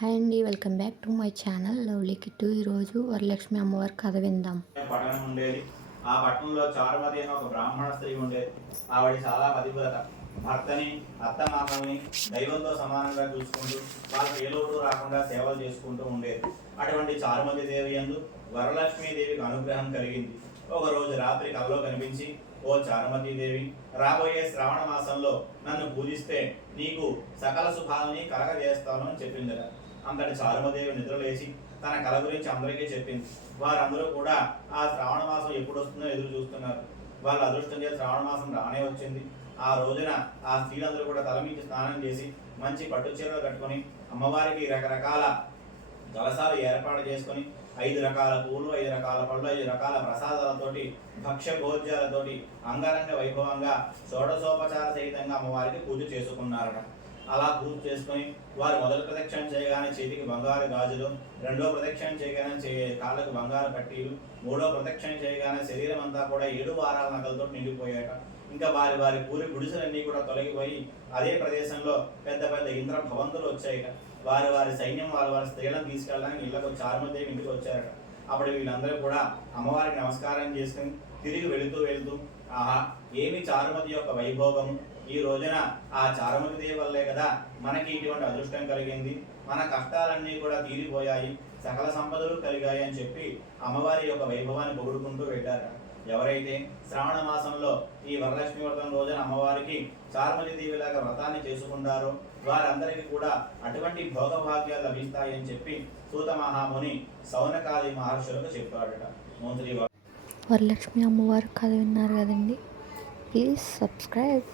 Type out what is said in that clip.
Hi అండి welcome back to my channel lovely Kittu. ఈరోజు వరలక్ష్మి అమ్మవారి కథ విందాం. పట్టణం ఉండేది. ఆ పట్టణంలో చారుమతి అనే ఒక బ్రాహ్మణ స్త్రీ ఉండేది. ఆవిడ చాలా పతివ్రత. భర్తని అత్తమామల్ని దైవంతో సమానంగా చూసుకుంటూ వాళ్ళకి ఏ లోటు రాకుండా సేవలు చేసుకుంటూ ఉండేది. అటువంటి చారుమతి దేవి అందు వరలక్ష్మీ దేవికి అనుగ్రహం కలిగింది. ఒక రోజు రాత్రి కలలో కనిపించి ఓ చారుమతి దేవి రాబోయే శ్రావణ మాసంలో నన్ను పూజిస్తే నీకు సకల శుభాలని కలగజేస్తాను అని చెప్పిందిరా అంతటి చారుమదేవి నిద్రలేసి తన కళ గురించి అందరికీ చెప్పింది. వారందరూ కూడా ఆ శ్రావణ మాసం ఎప్పుడు వస్తుందో ఎదురు చూస్తున్నారు. వాళ్ళ అదృష్టం చేసి శ్రావణ మాసం రానే వచ్చింది. ఆ రోజున ఆ స్త్రీలందరూ కూడా తల మీద స్నానం చేసి మంచి పట్టు చీరలు కట్టుకొని అమ్మవారికి రకరకాల కలశాలు ఏర్పాటు చేసుకొని ఐదు రకాల పూలు ఐదు రకాల పళ్ళు ఐదు రకాల ప్రసాదాలతోటి భక్ష్య భోజ్యాలతోటి అంగరంగ వైభవంగా షోడశోపచార సహితంగా అమ్మవారికి పూజ చేసుకున్నారట. అలా పూజ చేసుకొని వారు మొదటి ప్రదక్షిణ చేయగానే చేతికి బంగారు గాజులు రెండో ప్రదక్షిణ చేయగానే చే కాళ్ళకు బంగారు పట్టీలు మూడో ప్రదక్షిణ చేయగానే శరీరం అంతా కూడా ఏడు వారాల నగలతో నిండిపోయాట ఇంకా వారి వారి పూరి గుడిసెలన్నీ కూడా తొలగిపోయి అదే ప్రదేశంలో పెద్ద పెద్ద ఇంద్ర భవంతులు వచ్చాయట. వారి వారి సైన్యం వారి వారి స్త్రీలను తీసుకెళ్ళడానికి ఇళ్ళకు చారుమదేవి ఇంటికి వచ్చారట. అప్పుడు వీళ్ళందరూ కూడా అమ్మవారికి నమస్కారం చేసుకుని తిరిగి వెళుతూ వెళుతూ ఆహా ఏమి చారుమతి యొక్క వైభోగం ఈ రోజున ఆ చారుమతి దేవి వల్లే కదా మనకి ఇటువంటి అదృష్టం కలిగింది. మన కష్టాలన్నీ కూడా తీరిపోయాయి. సకల సంపదలు కలిగాయి అని చెప్పి అమ్మవారి యొక్క వైభవాన్ని పొగుడుకుంటూ వెళ్ళారు. ఎవరైతే శ్రావణ మాసంలో ఈ వరలక్ష్మి వ్రతం రోజున అమ్మవారికి చార్మలి దేవిలాగా వ్రతాన్ని చేసుకుంటారో వారందరికీ కూడా అటువంటి భోగభాగ్యాలు లభిస్తాయని చెప్పి సూత మహాముని సౌనకాది మహర్షులకు చెప్పాడట. మంత్రి వరలక్ష్మి అమ్మవారి కథ విన్నారు కదండి. Please subscribe